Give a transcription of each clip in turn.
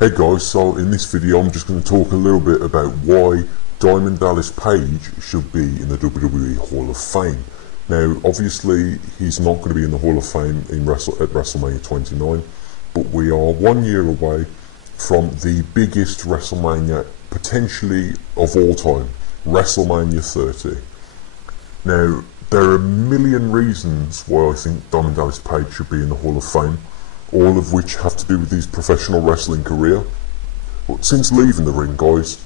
Hey guys, so in this video I'm just going to talk a little bit about why Diamond Dallas Page should be in the WWE Hall of Fame. Now obviously he's not going to be in the Hall of Fame at WrestleMania 29, but we are 1 year away from the biggest WrestleMania potentially of all time, WrestleMania 30. Now there are a million reasons why I think Diamond Dallas Page should be in the Hall of Fame, all of which have to do with his professional wrestling career. But since leaving the ring, guys,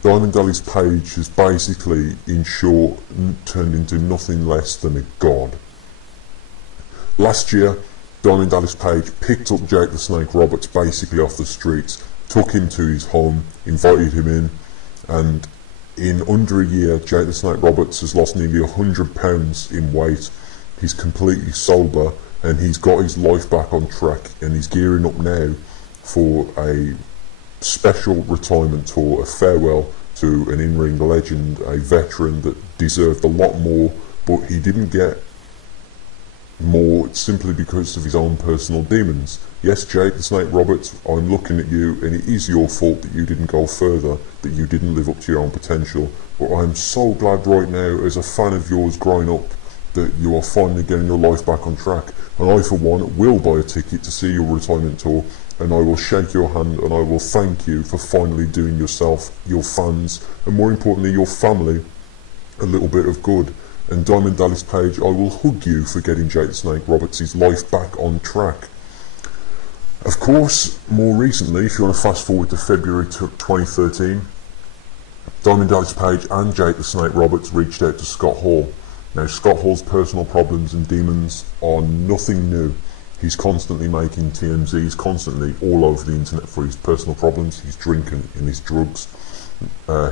Diamond Dallas Page has basically, in short, turned into nothing less than a god. Last year, Diamond Dallas Page picked up Jake the Snake Roberts basically off the streets, took him to his home, invited him in, and in under a year, Jake the Snake Roberts has lost nearly 100 pounds in weight. He's completely sober, and he's got his life back on track, and he's gearing up now for a special retirement tour, a farewell to an in-ring legend, a veteran that deserved a lot more, but he didn't get more simply because of his own personal demons. Yes, Jake the Snake Roberts, I'm looking at you, and it is your fault that you didn't go further, that you didn't live up to your own potential, but I'm so glad right now, as a fan of yours growing up, that you are finally getting your life back on track. And I, for one, will buy a ticket to see your retirement tour, and I will shake your hand and I will thank you for finally doing yourself, your fans, and more importantly your family, a little bit of good. And Diamond Dallas Page, I will hug you for getting Jake the Snake Roberts' life back on track. Of course, more recently, if you want to fast forward to February 2013, Diamond Dallas Page and Jake the Snake Roberts reached out to Scott Hall. Now, Scott Hall's personal problems and demons are nothing new. He's constantly making TMZ, he's constantly all over the internet for his personal problems, his drinking and his drugs.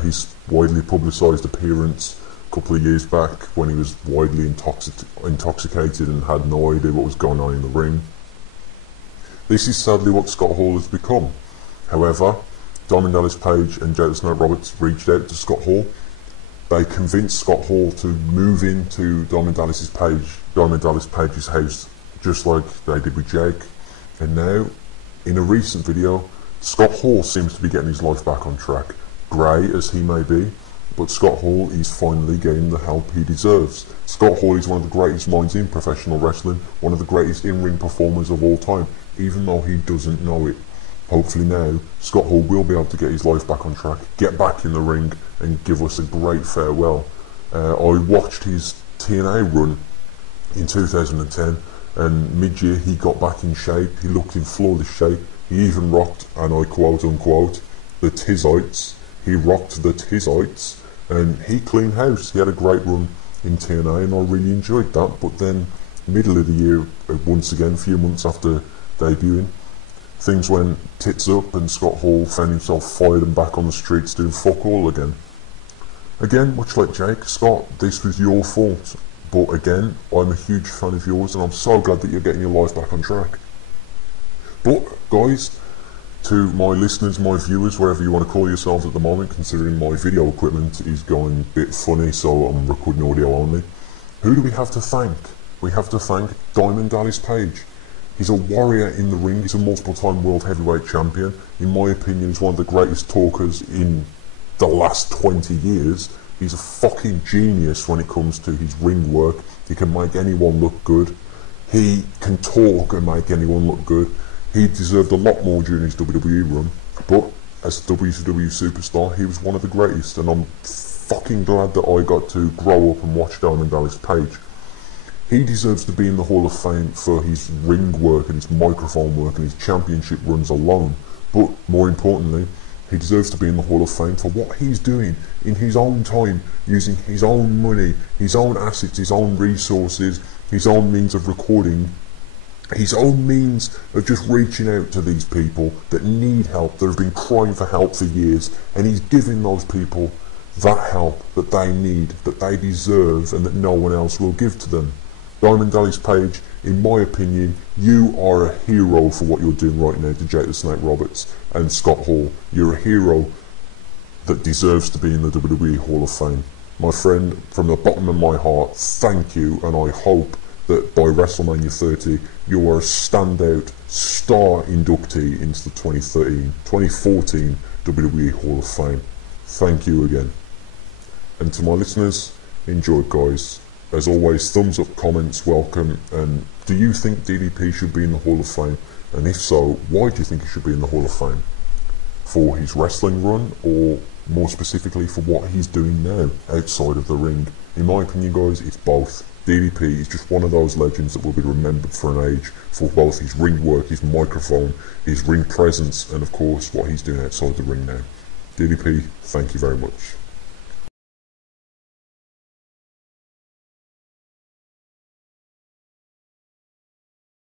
His widely publicised appearance a couple of years back when he was widely intoxicated and had no idea what was going on in the ring. This is sadly what Scott Hall has become. However, Diamond Dallas Page and Jake the Snake Roberts reached out to Scott Hall. They convinced Scott Hall to move into Diamond Dallas Page's house, just like they did with Jake. And now, in a recent video, Scott Hall seems to be getting his life back on track. Grey as he may be, but Scott Hall is finally getting the help he deserves. Scott Hall is one of the greatest minds in professional wrestling, one of the greatest in-ring performers of all time, even though he doesn't know it. Hopefully now, Scott Hall will be able to get his life back on track, get back in the ring, and give us a great farewell. I watched his TNA run in 2010, and mid-year he got back in shape, he looked in flawless shape, he even rocked, and I quote unquote, the Tizites. He rocked the Tizites, and he cleaned house. He had a great run in TNA, and I really enjoyed that. But then, middle of the year, once again, a few months after debuting, things went tits up, and Scott Hall found himself fired and back on the streets doing fuck all again. Again, much like Jake, Scott, this was your fault. But again, I'm a huge fan of yours, and I'm so glad that you're getting your life back on track. But, guys, to my listeners, my viewers, wherever you want to call yourselves at the moment, considering my video equipment is going a bit funny, so I'm recording audio only, who do we have to thank? We have to thank Diamond Dallas Page. He's a warrior in the ring, he's a multiple-time world heavyweight champion. In my opinion, he's one of the greatest talkers in the last 20 years. He's a fucking genius when it comes to his ring work. He can make anyone look good. He can talk and make anyone look good. He deserved a lot more during his WWE run, but as a WCW superstar, he was one of the greatest, and I'm fucking glad that I got to grow up and watch Diamond Dallas Page. He deserves to be in the Hall of Fame for his ring work and his microphone work and his championship runs alone. But more importantly, he deserves to be in the Hall of Fame for what he's doing in his own time, using his own money, his own assets, his own resources, his own means of recording, his own means of just reaching out to these people that need help, that have been crying for help for years, and he's giving those people that help that they need, that they deserve, and that no one else will give to them. Diamond Dallas Page, in my opinion, you are a hero for what you're doing right now to Jake the Snake Roberts and Scott Hall. You're a hero that deserves to be in the WWE Hall of Fame. My friend, from the bottom of my heart, thank you, and I hope that by WrestleMania 30 you are a standout star inductee into the 2014 WWE Hall of Fame. Thank you again. And to my listeners, enjoy guys. As always, thumbs up, comments, welcome. And do you think DDP should be in the Hall of Fame? And if so, why do you think he should be in the Hall of Fame? For his wrestling run, or more specifically for what he's doing now outside of the ring? In my opinion guys, it's both. DDP is just one of those legends that will be remembered for an age for both his ring work, his microphone, his ring presence, and of course what he's doing outside the ring now. DDP, thank you very much.